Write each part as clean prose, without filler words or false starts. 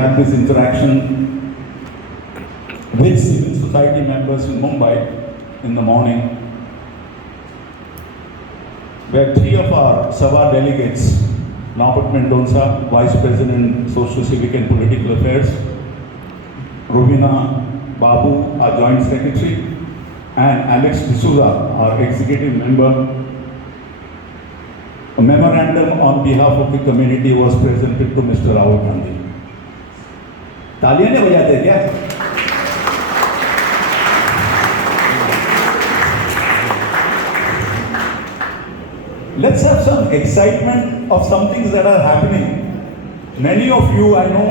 had this interaction with civil society members in Mumbai in the morning, where three of our Sabha delegates, Dsouza, Vice President, Social, Civic and Political Affairs, Rovina Babu, our Joint Secretary, and Dsouza, our Executive Member. A memorandum on behalf of the community was presented to Mr. Rahul Gandhi. तालियां नहीं बजाते क्या? Let's have some excitement of some things that are happening. Many of you, I know,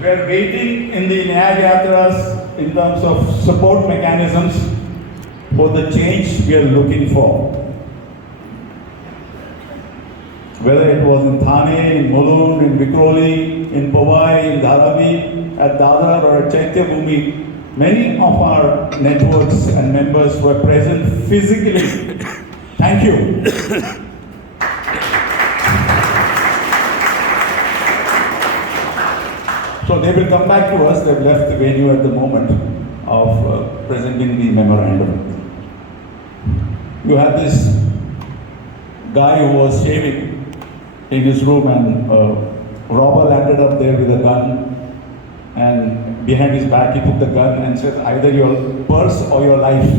were waiting in the Nyaya Yatras in terms of support mechanisms for the change we are looking for. Whether it was in Thane, in Mulund, in Vikhroli, in Powai, in Dharavi, at Dadar or at Chaityabhumi, many of our networks and members were present physically. Thank you. So they will come back to us. They've left the venue at the moment of presenting the memorandum. You had this guy who was shaving in his room, and a robber landed up there with a gun, and behind his back he took the gun and said, either your purse or your life.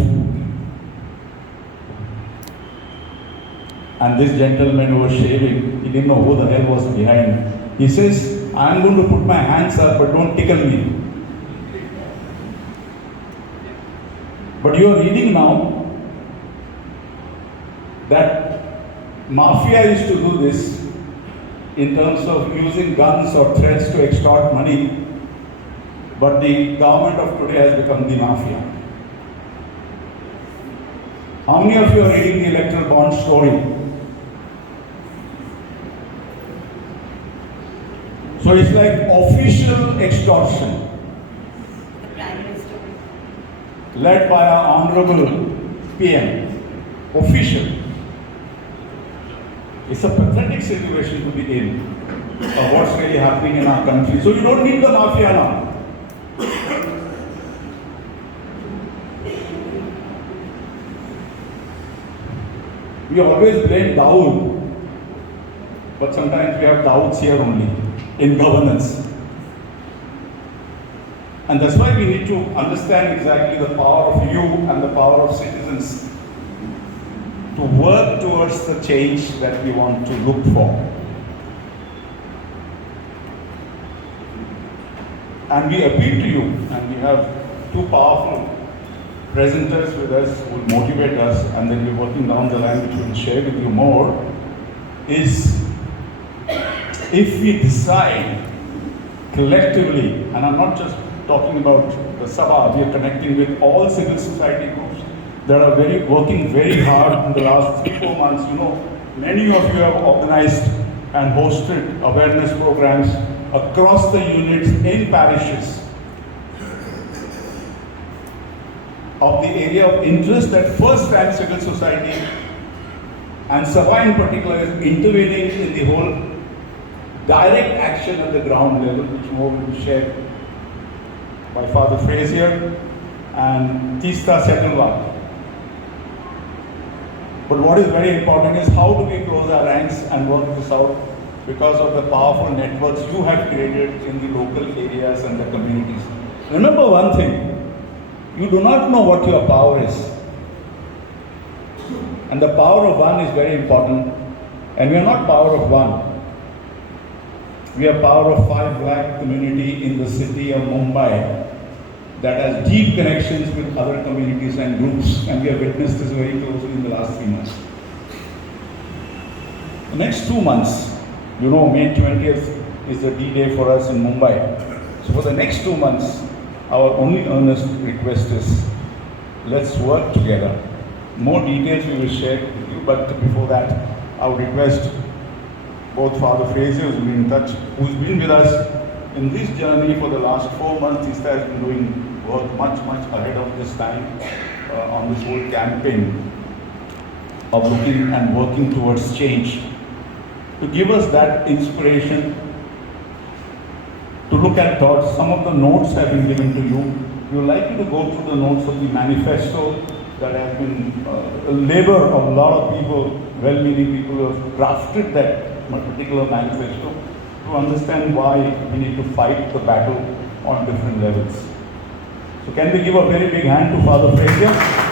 And this gentleman who was shaving, he didn't know who the hell was behind. He says, I'm going to put my hands up, but don't tickle me. But you are reading now that mafia used to do this in terms of using guns or threats to extort money, but the government of today has become the mafia. How many of you are reading the electoral bond story? So it's like official extortion, led by our honorable PM. Official. It's a pathetic situation to be in of what's really happening in our country. So you don't need the mafia now. We always blame Dawood, but sometimes we have Dawood's here only in governance. And that's why we need to understand exactly the power of you and the power of citizens to work towards the change that we want to look for. And we appeal to you, and we have two powerful presenters with us who will motivate us, and then we're working down the line, which we will share with you more, is if we decide collectively, and I'm not just talking about the Sabha, we are connecting with all civil society groups that are working very hard in the last 3-4 months. You know, many of you have organized and hosted awareness programs across the units in parishes of the area of interest that first time civil society and Sabha in particular is intervening in the whole direct action at the ground level, which more will be shared by Father Frazier and Teesta Sheetal. But what is very important is how do we close our ranks and work this out because of the powerful networks you have created in the local areas and the communities. Remember one thing, you do not know what your power is. And the power of one is very important. And we are not power of one. We are power of 5 lakh community in the city of Mumbai that has deep connections with other communities and groups, and we have witnessed this very closely in the last 3 months. The next 2 months, you know, May 20th is the D-Day for us in Mumbai. So for the next 2 months, our only earnest request is, let's work together. More details we will share with you, but before that, I would request both Father Frazier, who's been in touch, who's been with us in this journey for the last 4 months. Teesta has been doing work much ahead of this time on this whole campaign of looking and working towards change, to give us that inspiration to look at thoughts. Some of the notes have been given to you. We would like you to go through the notes of the manifesto that has been a labor of a lot of people, well-meaning people who have crafted that particular manifesto to understand why we need to fight the battle on different levels. So can we give a very big hand to Father Frazier?